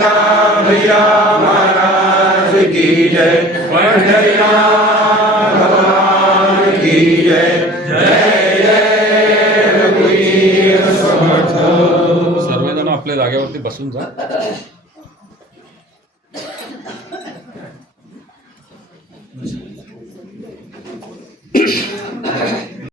राम महाराज की जय पंडरीराम भगवान की जय जय समर्थ सर्वजण आपल्या जागेवरती बसून जा